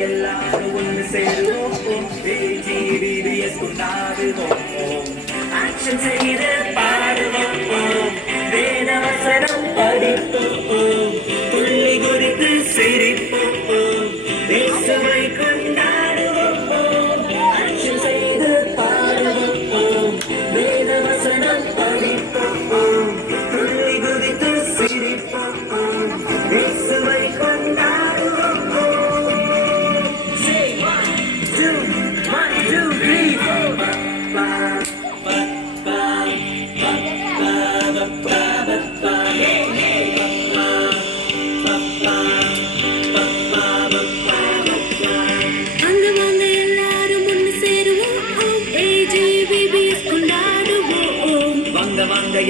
எல்லாரும் ஒன்று சேருவோம் AGVBS கொண்டாடுவோம் ஆக்ஷன் செய்து பாடுவோம் வேதவசனம் படிப்போம் துள்ளி குறித்து சிரிப்போம் இயேசுவை கொண்டாடுவோம் ஆக்ஷன் செய்து பாடுவோம் வேதவசனம் படிப்போம் துள்ளி குறித்து சிரிப்போம் இயேசுவை கொண்டாடுவோம்.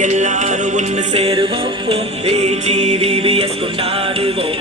எல்லாரும் ஒன்று சேருவோம் AGVBS கொண்டாடுவோம்.